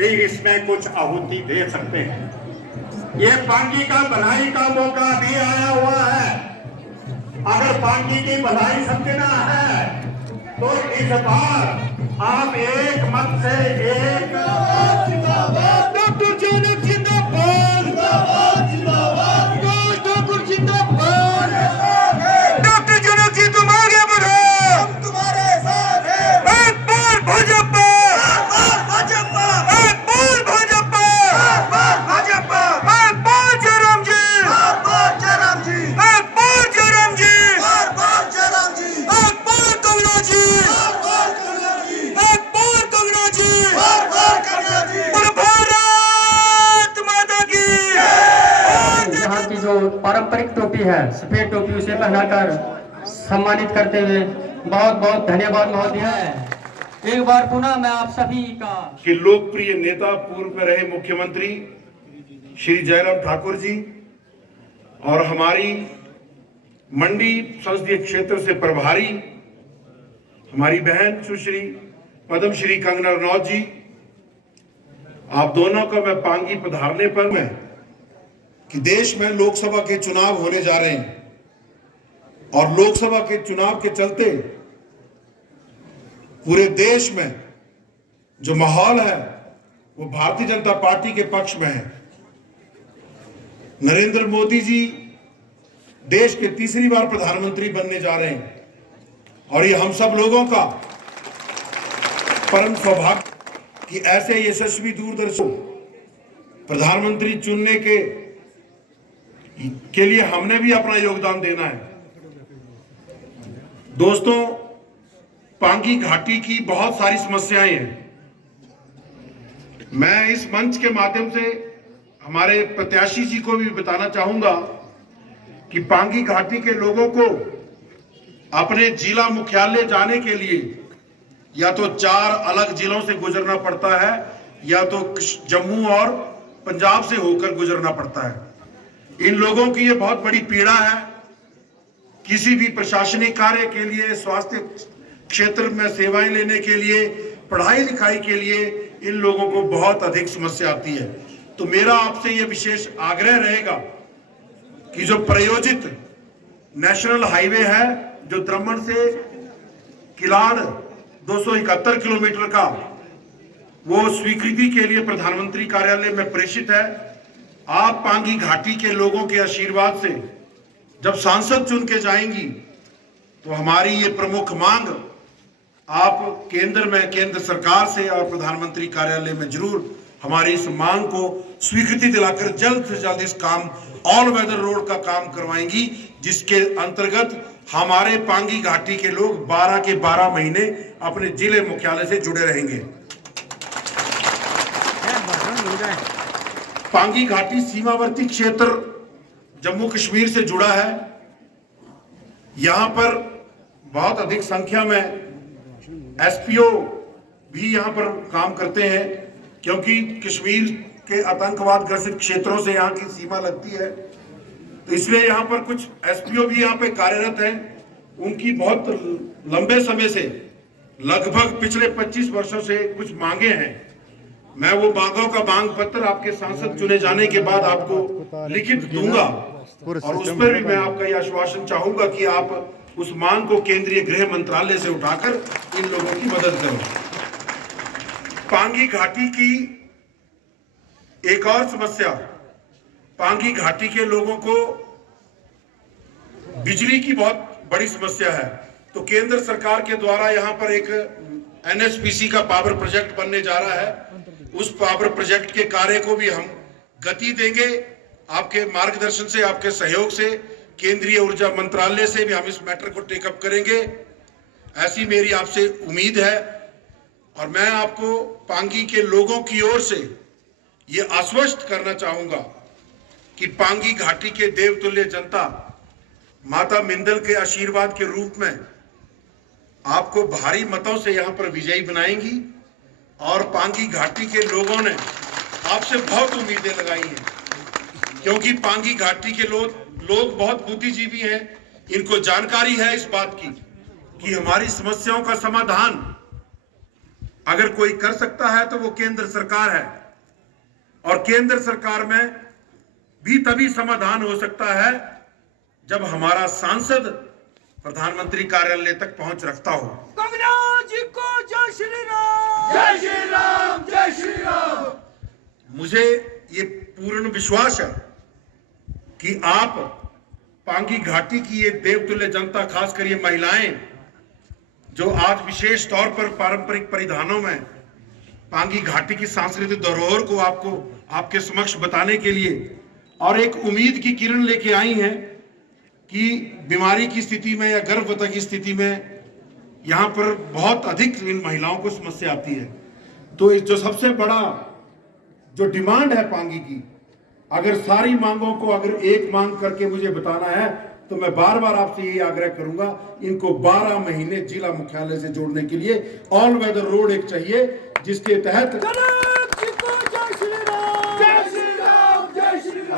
भी इसमें कुछ आहुति दे सकते हैं। ये पांगी का भलाई का मौका भी आया हुआ है। अगर पांगी की भलाई समझना है तो इस बार आप एक मत से एक डॉक्टर जनक जिंदाबाद, डॉक्टर जिंदाबाद, डॉक्टर जनक जी तुम आगे बढ़ो, हम तुम्हारे साथ हैं। एक बार भाजपा, एक बार भाजपा, एक बार जयराम जी, एक बार जयराम जी, एक बार जयराम जी, एक बार जयराम जी, एक बार कंगना जी, एक बार कंगना जी, एक बार कंगना जी, और भारत माता की। यहाँ की जो पारंपरिक टोपी है, सफेद टोपी, उसे पहनाकर सम्मानित करते हुए बहुत बहुत धन्यवाद महोदय। एक बार पुनः मैं आप सभी का कि लोकप्रिय नेता पूर्व में रहे मुख्यमंत्री श्री जयराम ठाकुर जी और हमारी मंडी संसदीय क्षेत्र से प्रभारी हमारी बहन सुश्री पद्मश्री कंगना रनौत जी, आप दोनों का मैं पांगी पधारने पर मैं कि देश में लोकसभा के चुनाव होने जा रहे हैं और लोकसभा के चुनाव के चलते पूरे देश में जो माहौल है वो भारतीय जनता पार्टी के पक्ष में है। नरेंद्र मोदी जी देश के तीसरी बार प्रधानमंत्री बनने जा रहे हैं और ये हम सब लोगों का परम सौभाग्य कि ऐसे यशस्वी दूरदर्शन प्रधानमंत्री चुनने के लिए हमने भी अपना योगदान देना है। दोस्तों, पांगी घाटी की बहुत सारी समस्याएं हैं। मैं इस मंच के माध्यम से हमारे प्रत्याशी जी को भी बताना चाहूंगा कि पांगी घाटी के लोगों को अपने जिला मुख्यालय जाने के लिए या तो 4 अलग जिलों से गुजरना पड़ता है या तो जम्मू और पंजाब से होकर गुजरना पड़ता है। इन लोगों की ये बहुत बड़ी पीड़ा है। किसी भी प्रशासनिक कार्य के लिए, स्वास्थ्य क्षेत्र में सेवाएं लेने के लिए, पढ़ाई लिखाई के लिए इन लोगों को बहुत अधिक समस्या आती है। तो मेरा आपसे यह विशेष आग्रह रहेगा कि जो प्रयोजित नेशनल हाईवे है जो द्रमण से किलाड़ 271 किलोमीटर का, वो स्वीकृति के लिए प्रधानमंत्री कार्यालय में प्रेषित है। आप पांगी घाटी के लोगों के आशीर्वाद से जब सांसद चुन के जाएंगी तो हमारी ये प्रमुख मांग आप केंद्र सरकार से और प्रधानमंत्री कार्यालय में जरूर हमारी इस मांग को स्वीकृति दिलाकर जल्द से जल्द इस काम ऑल वेदर रोड का काम करवाएंगी, जिसके अंतर्गत हमारे पांगी घाटी के लोग 12 के 12 महीने अपने जिले मुख्यालय से जुड़े रहेंगे। पांगी घाटी सीमावर्ती क्षेत्र जम्मू कश्मीर से जुड़ा है। यहां पर बहुत अधिक संख्या में एसपीओ भी यहां पर काम करते हैं, क्योंकि कश्मीर के आतंकवाद ग्रसित क्षेत्रों से यहां की सीमा लगती है। तो इसलिए यहां पर कुछ एसपीओ भी यहां पे कार्यरत हैं। उनकी बहुत लंबे समय से, लगभग पिछले 25 वर्षों से कुछ मांगे हैं। मैं वो मांगों का मांग पत्र आपके सांसद चुने जाने के बाद आपको लिखित दूंगा और उस पर भी मैं आपका यह आश्वासन चाहूंगा कि आप उस मांग को केंद्रीय गृह मंत्रालय से उठाकर इन लोगों की मदद करो। पांगी घाटी की एक और समस्या, पांगी घाटी के लोगों को बिजली की बहुत बड़ी समस्या है। तो केंद्र सरकार के द्वारा यहाँ पर एक एनएचपीसी का पावर प्रोजेक्ट बनने जा रहा है। उस पावर प्रोजेक्ट के कार्य को भी हम गति देंगे। आपके मार्गदर्शन से, आपके सहयोग से, केंद्रीय ऊर्जा मंत्रालय से भी हम इस मैटर को टेकअप करेंगे, ऐसी मेरी आपसे उम्मीद है। और मैं आपको पांगी के लोगों की ओर से ये आश्वस्त करना चाहूंगा कि पांगी घाटी के देवतुल्य जनता माता मिंदल के आशीर्वाद के रूप में आपको भारी मतों से यहां पर विजयी बनाएंगी। और पांगी घाटी के लोगों ने आपसे बहुत उम्मीदें लगाई हैं, क्योंकि पांगी घाटी के लोग बहुत बुद्धिजीवी हैं। इनको जानकारी है इस बात की कि हमारी समस्याओं का समाधान अगर कोई कर सकता है तो वो केंद्र सरकार है, और केंद्र सरकार में भी तभी समाधान हो सकता है जब हमारा सांसद प्रधानमंत्री कार्यालय तक पहुंच रखता हो। कंगना जी को जय श्री राम, जय श्री राम, जय श्री राम। मुझे ये पूर्ण विश्वास है कि आप पांगी घाटी की ये देवतुल्य जनता, खासकर ये महिलाएं जो आज विशेष तौर पर पारंपरिक परिधानों में पांगी घाटी की सांस्कृतिक धरोहर को आपके समक्ष बताने के लिए और एक उम्मीद की किरण लेके आई हैं कि बीमारी की स्थिति में या गर्भवती की स्थिति में यहाँ पर बहुत अधिक इन महिलाओं को समस्या आती है। तो जो सबसे बड़ा जो डिमांड है पांगी की, अगर सारी मांगों को अगर एक मांग करके मुझे बताना है तो मैं बार बार आपसे यही आग्रह करूंगा, इनको 12 महीने जिला मुख्यालय से जोड़ने के लिए ऑल वेदर रोड एक चाहिए, जिसके तहत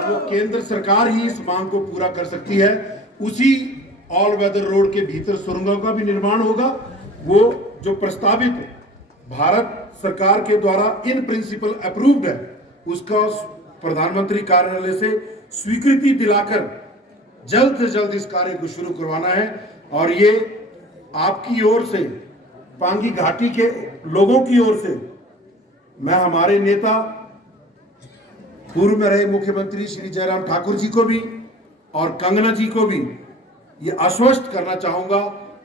वो केंद्र सरकार ही इस मांग को पूरा कर सकती है। उसी ऑल वेदर रोड के भीतर सुरंगों का भी निर्माण होगा। वो जो प्रस्तावित भारत सरकार के द्वारा इन प्रिंसिपल अप्रूव्ड है, उसका प्रधानमंत्री कार्यालय से स्वीकृति दिलाकर जल्द से जल्द इस कार्य को शुरू करवाना है। और ये आपकी ओर से, पांगी घाटी के लोगों की ओर से, मैं हमारे नेता पूर्व में रहे मुख्यमंत्री श्री जयराम ठाकुर जी को भी और कंगना जी को भी ये आश्वस्त करना चाहूंगा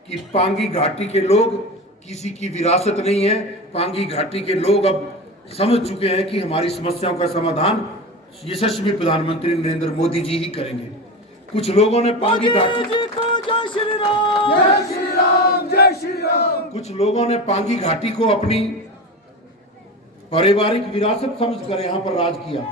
कि पांगी घाटी के लोग किसी की विरासत नहीं है। पांगी घाटी के लोग अब समझ चुके हैं कि हमारी समस्याओं का समाधान यशस्वी प्रधानमंत्री नरेंद्र मोदी जी ही करेंगे। कुछ लोगों ने पांगी घाटी कुछ लोगों ने पांगी घाटी को अपनी पारिवारिक विरासत समझकर यहाँ पर राज किया।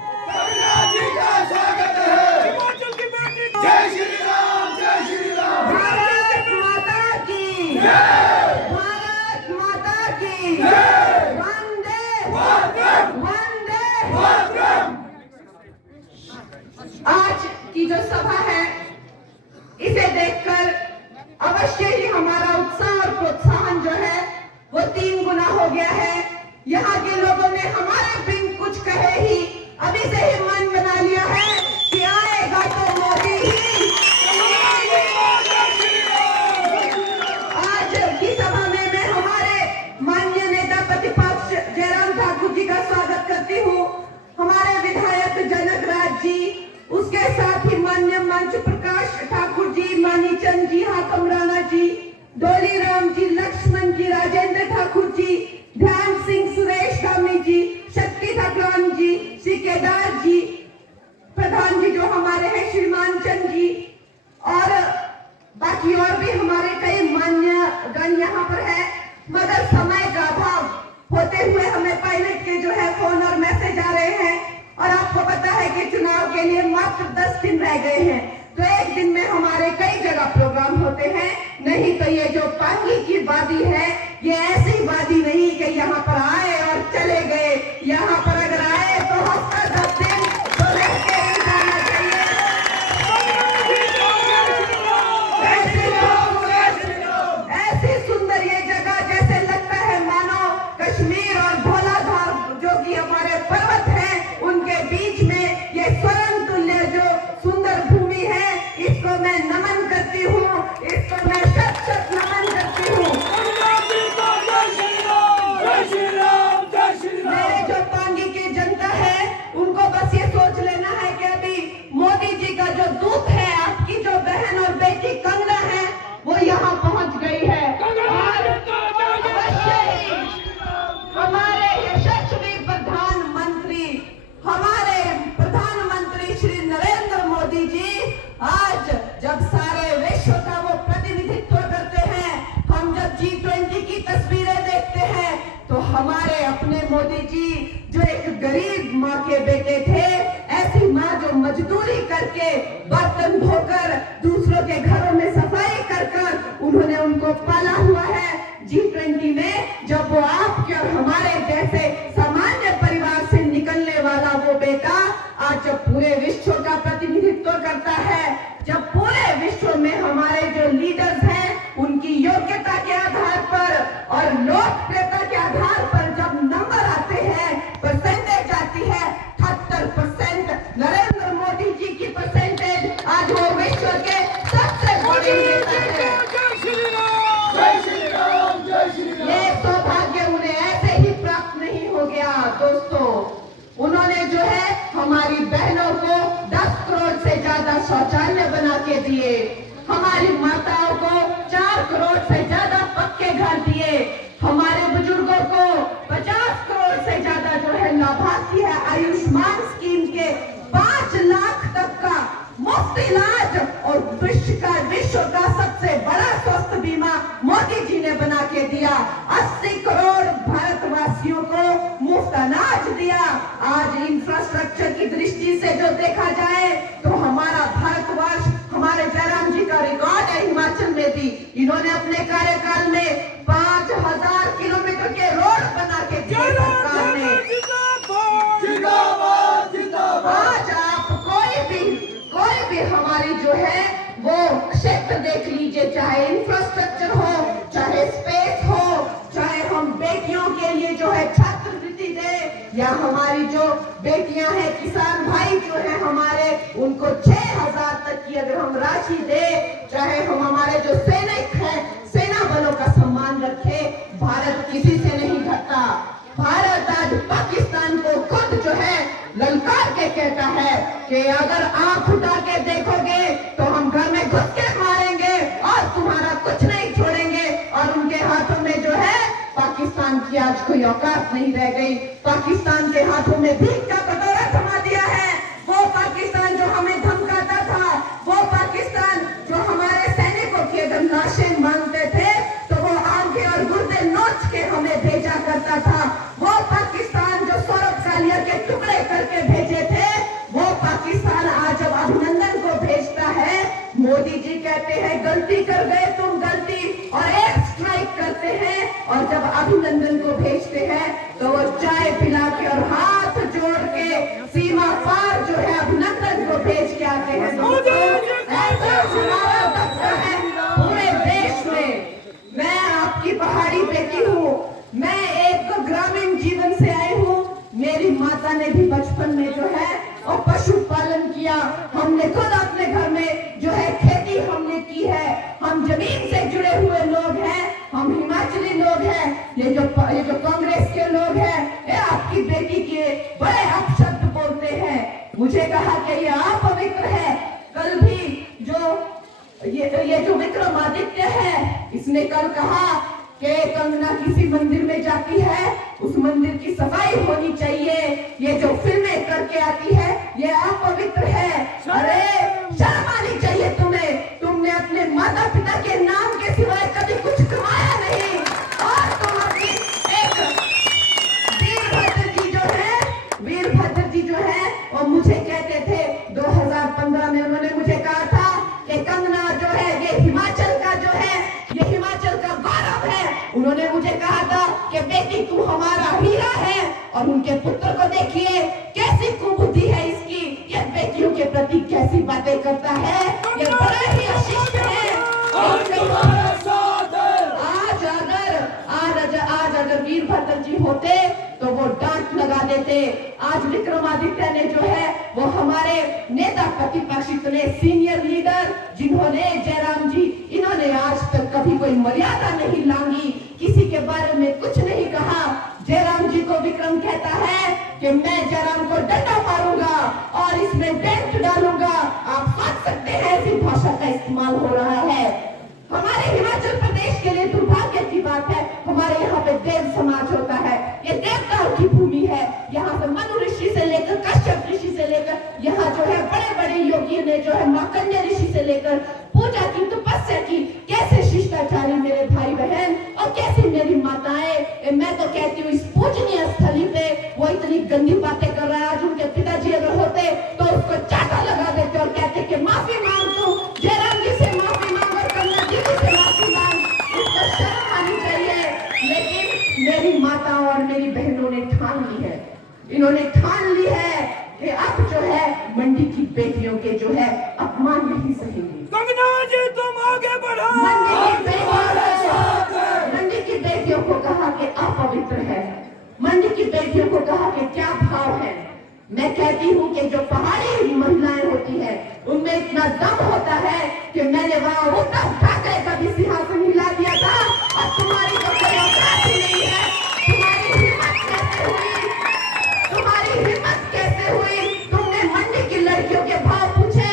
जय श्री राम, जय श्री राम। भारत माता की जय, भारत माता की जय। वंदे मातरम, वंदे मातरम। आज की जो सभा है, इसे देखकर अवश्य ही हमारा उत्साह और प्रोत्साहन जो है वो 3 गुना हो गया है। यहाँ के लोगों ने हमारे बिन कुछ कहे ही अभी से ही मन बना लिया है कि आएगा तो मोदी ही। आज की सभा में मैं हमारे माननीय नेता प्रतिपक्ष जयराम ठाकुर जी का स्वागत करती हूँ, हमारे विधायक जनक राज जी, उसके साथ ही माननीय मंच प्रकाश ठाकुर जी, मानीचंद जी, हाकम राणा जी, डोली राम जी, लक्ष्मण जी, राजेंद्र ठाकुर जी, ध्यान सिंह, सुरेश धामी जी, शक्ति ठाकुरान जी, श्री केदार जी, प्रधान जी जो हमारे हैं श्रीमान चंद जी, और बाकी और भी हमारे कई मान्य गण यहाँ पर है। मगर समय का अभाव होते हुए हमें पायलट के जो है फोन और मैसेज आ रहे हैं, और आपको पता है कि चुनाव के लिए मात्र 10 दिन रह गए हैं, तो एक दिन में हमारे कई जगह प्रोग्राम होते हैं। नहीं तो ये जो पांगी की वादी है, ये ऐसी वादी नहीं कि यहाँ पर आए और चले गए। यहाँ पर अगर आए तो हफ्ता 10 दिन तो रह के ही जाना चाहिए। ऐसी सुंदर ये जगह, जैसे लगता है मानो कश्मीर और धौलाधार जो कि हमारे पर्वत हैं, उनके बीच में ये स्वर्ण तुल्य जो सुंदर भूमि है, इसको मैं नमन करती हूँ, इसको मैं शत नमन करती हूँ। मेरे जो पांगी की जनता है, उनको बस ये सोच लेना है कि अभी मोदी जी का जो दूत है, आपकी जो बहन और बेटी कंगना है, वो यहाँ पहुंच गई है। और अवश्य ही हमारे यशस्वी प्रधानमंत्री श्री नरेंद्र मोदी जी आज जब सारे विश्व का वो प्रतिनिधित्व करते हैं, हम जब G20 की तस्वीरें देखते हैं, तो हमारे अपने मोदी जी जो एक गरीब माँ के बेटे थे, ऐसी माँ जो मजदूरी करके बर्तन धोकर दूसरों के घरों में सफाई कर उन्होंने उनको पाला हुआ है। G20 में जब वो आपके और हमारे जैसे सामान्य परिवार से निकलने वाला वो बेटा आज जब पूरे विश्व का प्रतिनिधित्व करता है, जब पूरे विश्व में हमारे जो लीडर्स हैं, उनकी योग्यता के आधार पर और लोकप्रियता के आधार पर जी की परसेंटेज आज वो विश्व के सबसे बड़े नेता हैं। जय श्री राम जय श्री राम जय श्री राम। ये सौभाग्य उन्हें ऐसे ही प्राप्त नहीं हो गया दोस्तों। उन्होंने जो है हमारी बहनों को 10 करोड़ से ज्यादा शौचालय बना के दिए, हमारी माताओं को 4 करोड़ से ज्यादा पक्के घर दिए, हमारे बुजुर्गों को 50 करोड़ से ज्यादा जो है लाभार्थी है आयुष्मान स्कीम के 5 लाख तक का मुफ्त इलाज और विश्व का सबसे बड़ा स्वास्थ्य बीमा मोदी जी ने बना के दिया। 80 करोड़ भारतवासियों को मुफ्त अनाज दिया। आज इंफ्रास्ट्रक्चर की दृष्टि से जो देखा जाए तो हमारा भारतवर्ष हमारे जयराम जी का रिकॉर्ड है। हिमाचल में भी इन्होंने अपने कार्यकाल में 5000 किलोमीटर के रोड बना के दिए सरकार ने। जिंदाबाद जिंदाबाद। आज आप कोई भी हमारी जो है वो क्षेत्र देख लीजिए, चाहे इंफ्रास्ट्रक्चर हो, चाहे स्पेस हो, चाहे हम बेटियों के लिए जो है छात्रवृत्ति दे, या हमारी जो बेटियां हैं किसान भाई जो है हमारे उनको 6000 तक की अगर हम राशि दे, चाहे हम हमारे जो सैनिक हैं सेना बलों का सम्मान रखे। भारत किसी से नहीं घटता। भारत आज पाकिस्तान को खुद जो है ललकार के कहता है कि अगर आंख उठा के देखोगे तो हम घर में घुस के मारेंगे और तुम्हारा कुछ नहीं छोड़ेंगे। और उनके हाथों में जो है पाकिस्तान की आज कोई औकात नहीं रह गई। पाकिस्तान के हाथों में भीख का कटोरा थमा दिया है। वो पाकिस्तान जो हमें धमकाता था, वो पाकिस्तान जो हमारे सैनिकों की अगर लाशें मांगते थे तो वो आंखें और गुर्दे नोच के हमें भेजा करता था। वो पाकिस्तान जो सौरभ कालिया के टुकड़े करके भेजे थे, वो पाकिस्तान आज जब अभिनंदन को भेजता है, मोदी जी कहते हैं गलती कर गए तुम गलती, और एयर स्ट्राइक करते हैं। और जब अभिनंदन को भेजते हैं तो वो चाय पिला के और हाथ जोड़ के सीमा पार जो है अभिनंदन को भेज के आते हैं। ऐसा हमारा दफ्तर है पूरे देश में। मैं आपकी पहाड़ी बेटी हूँ, मैं एक ग्रामीण जीवन से आई हूँ। मेरी माता ने भी बचपन में जो है और पशुपालन किया। हमने खुद अपने घर में जो है खेती हमने की है। हम जमीन से जुड़े हुए लोग हैं, हम हिमाचली लोग हैं। ये जो कांग्रेस के लोग हैं, ये आपकी बेटी के बड़े अपशब्द बोलते हैं। मुझे कहा कि ये अपवित्र है। कल भी ये जो विक्रमादित्य है, इसने कल कहा कि कंगना किसी मंदिर में जाती है, उस मंदिर की सफाई होनी चाहिए। ये जो फिल्में करके आती है ये अपवित्र है। अरे शर्म आनी चाहिए तुम्हें। तुमने अपने माता पिता के नाम के सिवाय कभी कुछ कमाया नहीं। और तुम अपनी एक वीरभद्र जी जो है और मुझे कहते थे 2015 में उन्होंने मुझे कहा था कि कंगना जो है ये हिमाचल का जो है ये हिमाचल का गौरव है। उन्होंने मुझे कहा था कि बेटी तू हमारा हीरा है। और उनके पुत्र को देखिए कैसी कुबुद्धि है इसकी, ये बेटियों के प्रति कैसी बातें करता है, ये बड़ा ही अशिष्ट है। आज अगर वीरभद्र जी होते तो वो डांट लगा देते। आज विक्रमादित्य ने जो है वो हमारे नेता प्रतिपक्ष इतने सीनियर लीडर जिन्होंने जयराम जी इन्होंने आज तक कभी कोई मर्यादा नहीं लांगी, किसी के बारे में कुछ नहीं कहा। जयराम जी को विक्रम कहता है कि मैं जयराम को डंडा मारूंगा और इसमें डेंट डालूंगा। आप समझ सकते हैं ऐसी भाषा का इस्तेमाल हो रहा है। हमारे हिमाचल प्रदेश के लिए दुर्भाग्य की बात है, हमारे यहाँ पे देव समाज होता है। ये देवताओं की भूमि है। यहाँ से मनु ऋषि से लेकर कश्यप ऋषि से लेकर यहाँ जो है बड़े बड़े योगी ने जो है मार्कंडेय ऋषि से लेकर पूजा की, तपस्या की। कैसे शिष्टाचारी मेरे भाई बहन और कैसी मेरी माताएं। मैं तो कहती हूँ इस पूजनीय स्थली पे वो इतनी गंदी बातें कर रहा है। आज उनके पिताजी अगर होते तो उसको चाटा लगा देते और कहते कि माफी मांग तू, जयराम जी से माफी मांग और कन्या दीदी से माफी मांग। इसको शर्म आनी चाहिए। लेकिन मेरी माता और मेरी बहनों ने ठान ली है, इन्होंने ठान ली है कि अब जो है मंडी की बेटियों के जो है अपमान नहीं सहेंगे। कंगना जी तुम आगे बढ़ो। मंडी की बेटियों को कहा कि अपवित्र है, मंडी की बेटियों को कहा कि क्या भाव है। मैं कहती हूँ कि जो पहाड़ी महिलाएं होती उनमें इतना दम होता है कि मैंने वहां उद्धव ठाकरे का भी सिंहासन हिला दिया था और तुम्हारी तो कोई औकात ही नहीं है। तुम्हारी हिम्मत कैसे हुई? तुम्हारी हिम्मत कैसे हुई? तुमने मंडी की लड़कियों के भाव पूछे।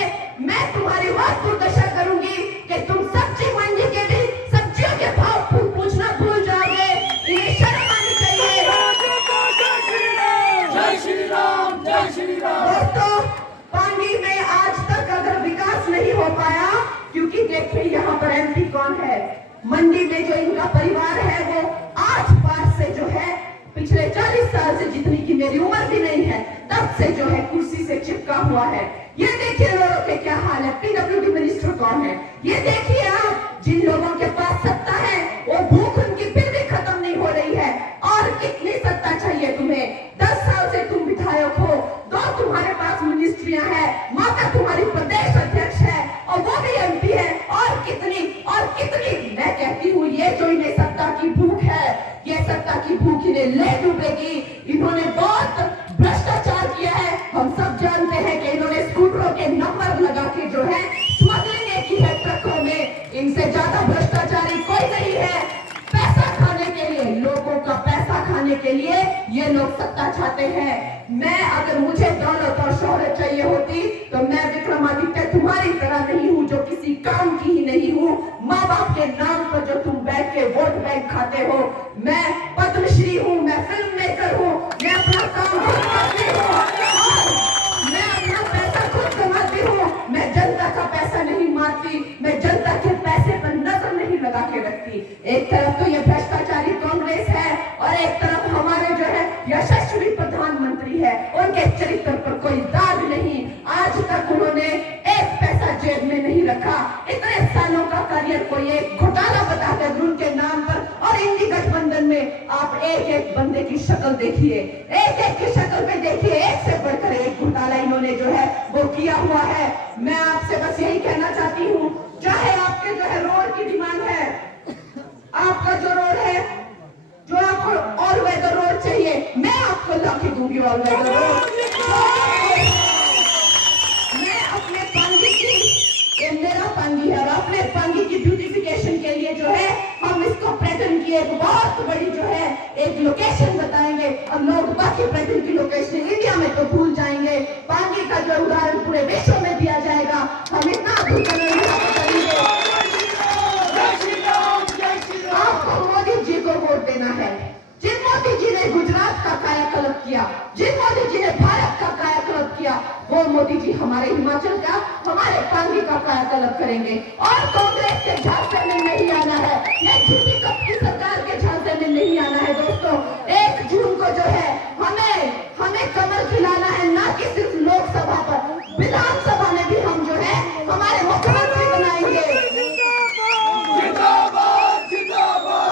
मैं तुम्हारी बात दुर्दशा करूंगी कि तुम सब्जी मंडी के भी सब्जियों के भाव पूछना भूल जाओगे। इन्हें शर्म आनी चाहिए। जय श्री राम, जय श्री राम। दोस्तों, पांगी में आज तक अगर विकास नहीं हो पाया, क्योंकि देखिए यहाँ पर एमपी कौन है। मंडी में जो इनका परिवार है वो आज पार से जो है पिछले 40 साल से, जितनी की मेरी उम्र भी नहीं है, तब से जो है कुर्सी से चिपका हुआ है। ये देखिए लोगों के क्या हाल है। पीडब्ल्यूडी मिनिस्टर कौन है? ये देखिए आप, जिन लोगों के पास सत्ता है वो भूख उनकी फिर भी खत्म नहीं हो रही है। और कितनी सत्ता चाहिए तुम्हें? 10 साल से तुम विधायक हो, 2 तुम्हारे पास मिनिस्ट्रियां हैं, माता तुम्हारी प्रदेश अध्यक्ष है और वो भी एमपी है। और कितनी मैं कहती हूँ, ये जो इन्हें सत्ता की भूख है, ये सत्ता की भूख इन्हें ले डूबेगी। इन्होंने बहुत भ्रष्टाचार किया है। हम सब जानते हैं कि इन्होंने स्कूटरों के नंबर लगा के जो है स्मगलिंग की है ट्रकों में। इनसे ज्यादा भ्रष्टाचारी कोई नहीं है। पैसा खाने के लिए, लोगों का पैसा खाने के लिए ये लोग सत्ता चाहते हैं। मैं, अगर मुझे दौलत और शोहरत चाहिए होती तो मैं विक्रमादित्य तुम्हारी तरह नहीं हूँ, जो किसी काम की ही नहीं हूँ। माँ बाप के नाम पर जो तुम बैठ के वोट बैंक खाते हो। मैं पद्मश्री हूँ, मैं फिल्म मेकर हूँ, मैं अपना काम खुद करती हूँ और मैं अपना पैसा खुद कमाती हूँ। मैं जनता का पैसा नहीं मारती, मैं जनता के पैसे पर नजर नहीं लगा के रखती। एक तरफ तो ये भ्रष्टाचारी कांग्रेस है और एक तरफ हमारे जो है यशस्वी प्रधानमंत्री है। उनके चरित्र पर कोई दाग नहीं। आज तक उन्होंने एक पैसा जेब में नहीं रखा। इतने सालों का करियर कोई एक घोटाला बताकर उनके नाम पर। और इंडी गठबंधन में आप एक एक बंदे की शक्ल देखिए, एक एक की शक्ल पे देखिए, एक से बढ़कर एक घोटाला इन्होंने जो है वो किया हुआ है। मैं आपसे बस यही कहना चाहती हूँ, चाहे आपके जो है रोड की डिमांड है, आपका जो रोड है, जो आपको ऑल वेदर रोड चाहिए, मैं आपको ला के दूंगी ऑल वेदर रोड। मैं अपने पांगी की, ये मेरा पांगी है और अपने पांगी की ब्यूटिफिकेशन के लिए जो है हम इसको प्रेजेंट की एक बहुत बड़ी जो है एक लोकेशन बताएंगे और लोग बाकी प्रेजेंट की लोकेशन इंडिया में तो भूल जाएंगे। पांगी का जो उदाहरण पूरे विश्व में दिया जाएगा। हम इतना करेंगे। आपको मोदी जी को वोट देना है। जिन मोदी जी ने गुजरात का कायाकल्प किया, जिन मोदी जी ने भारत का कायाकल्प किया, वो मोदी जी हमारे हिमाचल का, हमारे पांगी का कायाकल्प करेंगे। और कांग्रेस के झांसे में नहीं आना है, ये झूठी कपटी सरकार के झांसे में नहीं आना है। दोस्तों, 1 जून को जो है हमें कमल खिलाना है, ना कि सिर्फ लोकसभा पर, विधानसभा में भी हम जो है हमारे मुख्यमंत्री बनाएंगे।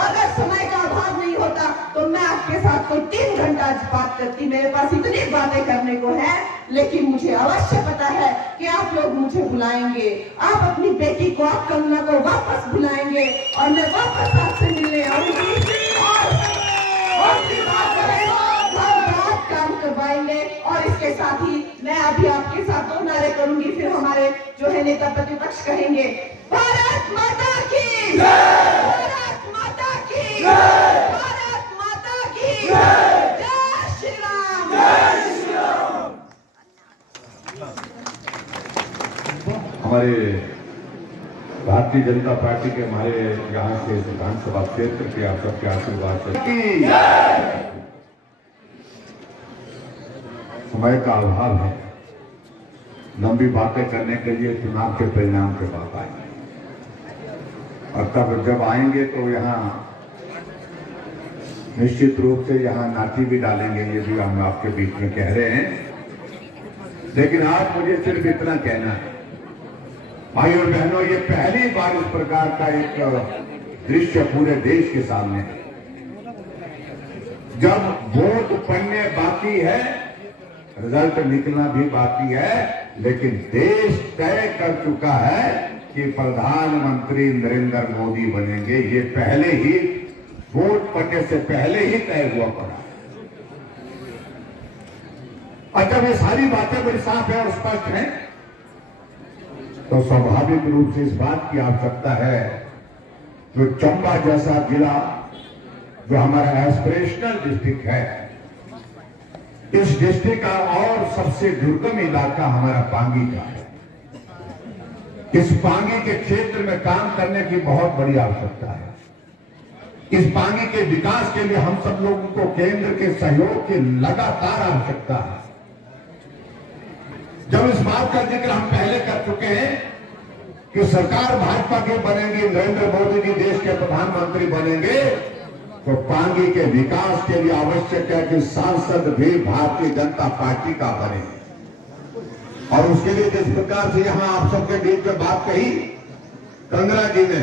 अगर समय का अभाव नहीं होता तो मैं आपके साथ कोई 3 घंटा बात करती। मेरे पास इतनी बातें करने को है, लेकिन मुझे अवश्य पता है कि आप लोग मुझे बुलाएंगे। आप अपनी बेटी को, आप कंगना को वापस बुलाएंगे और मैं वापस आपसे मिलने आऊंगी और बहुत काम करवाएंगे। और इसके साथ ही मैं अभी आपके साथ 2 नारे करूंगी, फिर हमारे जो है नेता प्रतिपक्ष कहेंगे, भारत माता की जय, भारत माता की जय, भारत माता की जय, जय श्री राम, जय श्री राम। हमारे भारतीय जनता पार्टी के हमारे यहाँ के विधानसभा क्षेत्र के आप सबके आशीर्वाद से समय का अभाव है, लंबी बातें करने के लिए चुनाव के परिणाम के बाद आएंगे और तब जब आएंगे तो यहाँ निश्चित रूप से यहाँ नाटी भी डालेंगे, ये भी हम आपके बीच में कह रहे हैं। लेकिन आज मुझे सिर्फ इतना कहना है, भाई और बहनों, ये पहली बार इस प्रकार का एक दृश्य पूरे देश के सामने है। जब वोट पड़ने बाकी है, रिजल्ट निकलना भी बाकी है, लेकिन देश तय कर चुका है कि प्रधानमंत्री नरेंद्र मोदी बनेंगे। ये पहले ही वोट पड़ने से पहले ही तय हुआ पड़ा। अच्छा, ये सारी बातें बड़ी साफ है और स्पष्ट है। तो स्वाभाविक रूप से इस बात की आवश्यकता है जो चंबा जैसा जिला जो हमारा एस्पिरेशनल डिस्ट्रिक्ट है, इस डिस्ट्रिक्ट का और सबसे दुर्गम इलाका हमारा पांगी का है। इस पांगी के क्षेत्र में काम करने की बहुत बड़ी आवश्यकता है। इस पांगी के विकास के लिए हम सब लोगों को केंद्र के सहयोग की लगातार आवश्यकता है। जब इस बात का जिक्र हम पहले कर चुके हैं कि सरकार भाजपा की बनेगी, नरेंद्र मोदी जी देश के प्रधानमंत्री बनेंगे, तो पांगी के विकास के लिए आवश्यक है कि सांसद भी भारतीय जनता पार्टी का बने। और उसके लिए जिस प्रकार से यहां आप सबके बीच में बात कही कंगना जी ने,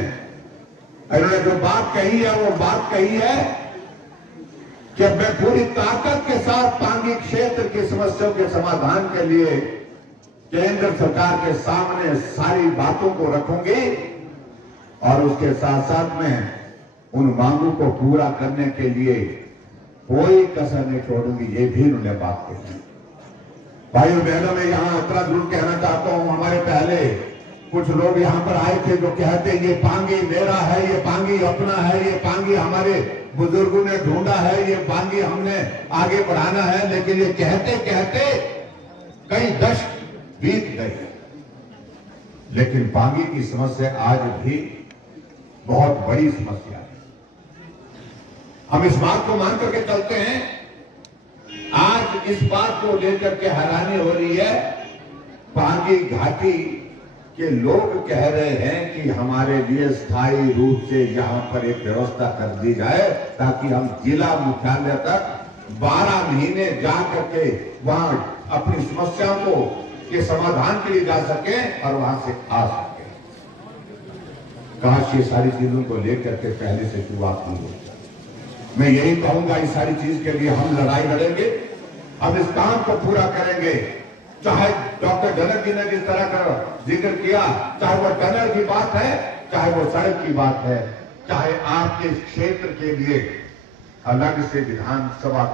इन्होंने जो बात कही है वो बात कही है कि मैं पूरी ताकत के साथ पांगी क्षेत्र की समस्याओं के समाधान के लिए केंद्र सरकार के सामने सारी बातों को रखूंगी और उसके साथ साथ में उन मांगों को पूरा करने के लिए कोई कसर नहीं छोड़ूंगी, ये भी उन्होंने बात कही। भाई और बहनों, मैं यहां इतना जरूर कहना चाहता हूं, हमारे पहले कुछ लोग यहां पर आए थे जो कहते ये पांगी मेरा है, ये पांगी अपना है, ये पांगी हमारे बुजुर्गों ने ढूंढा है, ये पांगी हमने आगे बढ़ाना है। लेकिन ये कहते कहते कई दशक बीत गए, लेकिन पांगी की समस्या आज भी बहुत बड़ी समस्या है। हम इस बात को मान करके चलते हैं, आज इस बात को लेकर के हैरानी हो रही है, पांगी घाटी के लोग कह रहे हैं कि हमारे लिए स्थायी रूप से यहां पर एक व्यवस्था कर दी जाए ताकि हम जिला मुख्यालय तक 12 महीने जा करके वहां अपनी समस्याओं को के समाधान के लिए जा सके और वहां से आ सके। काश ये सारी चीजों को लेकर के पहले से शुरुआत नहीं होती। मैं यही कहूंगा, इस सारी चीज के लिए हम लड़ाई लड़ेंगे, हम इस काम को पूरा करेंगे। चाहे डॉक्टर जनक जी ने जिस तरह का जिक्र किया, चाहे वो टनल की बात है, चाहे वो सड़क की बात है, चाहे आपके क्षेत्र के लिए अलग से विधानसभा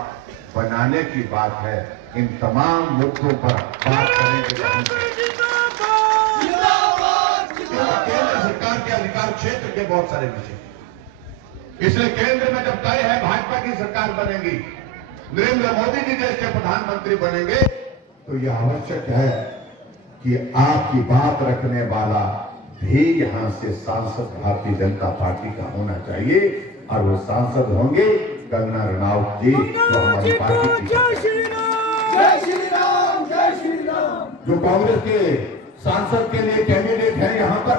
बनाने की बात है, इन तमाम मुद्दों पर बात करेंगे। केंद्र सरकार के अधिकार क्षेत्र के बहुत सारे विषय, इसलिए केंद्र में जब तय है भाजपा की सरकार बनेगी, नरेंद्र मोदी जी देश के प्रधानमंत्री बनेंगे, तो यह आवश्यक है कि आपकी बात रखने वाला भी यहां से सांसद भारतीय जनता पार्टी का होना चाहिए। और वो सांसद होंगे कंगना रनौत जी, जो हमारी पार्टी की जय श्री राम, जय श्री राम। जो कांग्रेस के सांसद के लिए कैंडिडेट है यहां पर,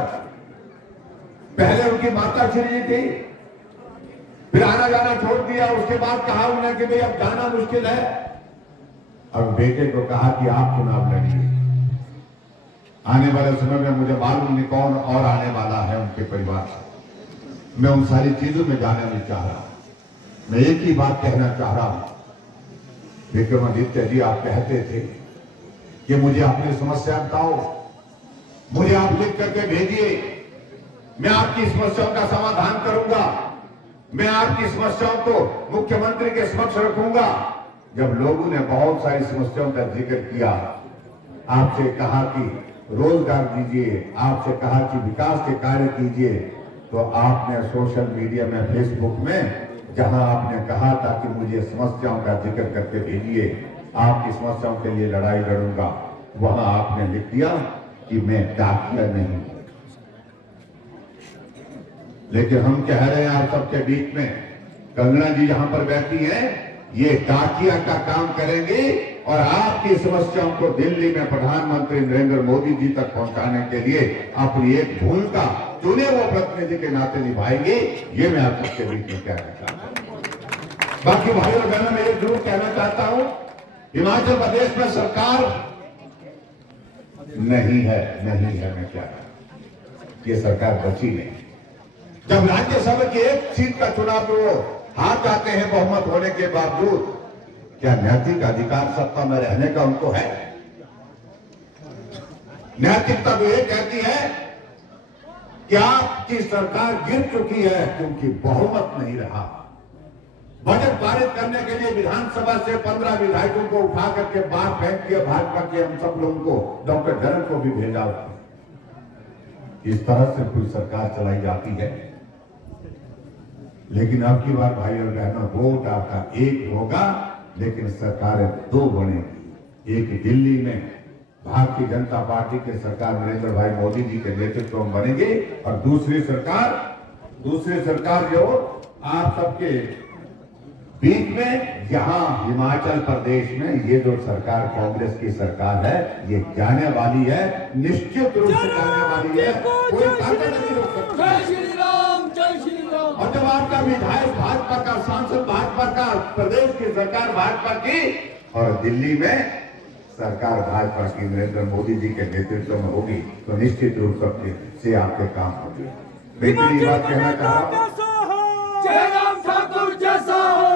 पहले उनकी माता श्री जी थी, फिर आना जाना छोड़ दिया, उसके बाद कहा उन्हें कि भाई अब जाना मुश्किल है। अब बेटे को कहा कि आप चुनाव लड़िए, आने वाले समय में मुझे मालूम नहीं कौन और आने वाला है उनके परिवार से, मैं उन सारी चीजों में जाना नहीं चाह रहा। मैं एक ही बात कहना चाह रहा हूं, विक्रमादित्य जी आप कहते थे कि मुझे अपनी समस्या बताओ, मुझे आप लिख करके भेजिए, मैं आपकी समस्याओं का समाधान करूंगा, मैं आपकी समस्याओं को मुख्यमंत्री के समक्ष रखूंगा। जब लोगों ने बहुत सारी समस्याओं का जिक्र किया, आपसे कहा कि रोजगार दीजिए, आपसे कहा कि विकास के कार्य कीजिए, तो आपने सोशल मीडिया में, फेसबुक में, जहां आपने कहा था कि मुझे समस्याओं का जिक्र करके भेजिए, आपकी समस्याओं के लिए लड़ाई लड़ूंगा, वहां आपने लिख दिया कि मैं डाकिया नहीं हूं। लेकिन हम कह रहे हैं आप सबके बीच में, कंगना जी यहां पर बैठी हैं, ये डाकिया का काम करेंगे और आपकी समस्याओं को दिल्ली में प्रधानमंत्री नरेंद्र मोदी जी तक पहुंचाने के लिए अपनी एक भूमिका चुने वो प्रतिनिधि के नाते निभाएंगे। ये मैं आप सबके बीच में कहना चाहता हूं। बाकी भाई और बहनों, मैं ये जरूर कहना चाहता हूं, हिमाचल प्रदेश में सरकार नहीं है, मैं क्या कहूं, ये सरकार बची नहीं। जब राज्यसभा की एक सीट का चुनाव में वो हार जाते हैं बहुमत होने के बावजूद, क्या नैतिक अधिकार सत्ता में रहने का उनको है? नैतिकता तो ये कहती है कि आपकी सरकार गिर चुकी है क्योंकि बहुमत नहीं रहा। बजट पारित करने के लिए विधानसभा से 15 विधायकों को उठा करके बाहर फेंक दिया भाजपा के हम सब लोगों को, डॉक्टर जनक को भी भेजा। इस तरह से कोई सरकार चलाई जाती है। लेकिन अब की बार भाई और बहनों, वोट आपका एक होगा लेकिन सरकारें दो बनेगी। एक दिल्ली में भारतीय जनता पार्टी के सरकार नरेंद्र भाई मोदी जी के नेतृत्व में बनेगी और दूसरी सरकार जो आप सबके बीच में, यहाँ हिमाचल प्रदेश में ये जो सरकार कांग्रेस की सरकार है ये जाने वाली है, निश्चित रूप से जाने वाली है, कोई ताकत नहीं रोक सकती। जय श्री राम, जय श्री राम। और जब आपका विधायक भाजपा का, सांसद भाजपा का, प्रदेश की सरकार भाजपा की और दिल्ली में सरकार भाजपा की नरेंद्र मोदी जी के नेतृत्व में होगी तो निश्चित रूप से आपके काम होंगे। मैं इतनी बात कहना चाह रहा हूं, जयराम ठाकुर जैसा हो।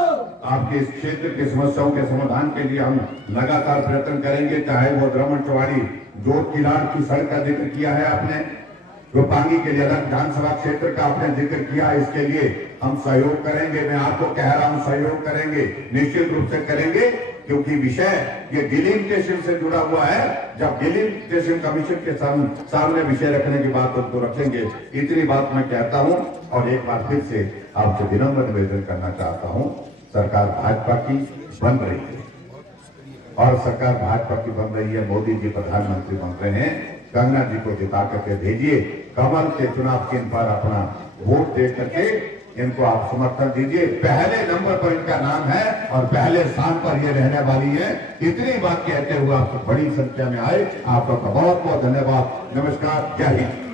आपके इस क्षेत्र की समस्याओं के समाधान के लिए हम लगातार प्रयत्न करेंगे। चाहे वो द्रमण चौवाड़ी जोत किलाड़ की सड़क का जिक्र किया है आपने, जो पांगी के लिए अलग विधानसभा क्षेत्र का आपने जिक्र किया, इसके लिए हम सहयोग करेंगे। मैं आपको कह रहा हूं सहयोग करेंगे, निश्चित रूप से करेंगे, क्योंकि विषय ये डिलिमिटेशन से जुड़ा हुआ है। जब डिलिमिटेशन कमीशन के सामने विषय रखने की बात तो रखेंगे। इतनी बात मैं कहता हूं और एक बार फिर से आपसे विनम्र निवेदन करना चाहता हूं, सरकार भाजपा की बन रही है और सरकार भाजपा की बन रही है। मोदी जी प्रधानमंत्री बन रहे हैं, गंगा जी को जिता करके भेजिए, कमल के चुनाव चिन्ह पर अपना वोट दे करके इनको आप समर्थन दीजिए। पहले नंबर पर इनका नाम है और पहले स्थान पर ये रहने वाली है। इतनी बात कहते हुए आप बड़ी संख्या में आए, आपका बहुत बहुत धन्यवाद। नमस्कार, जय हिंद।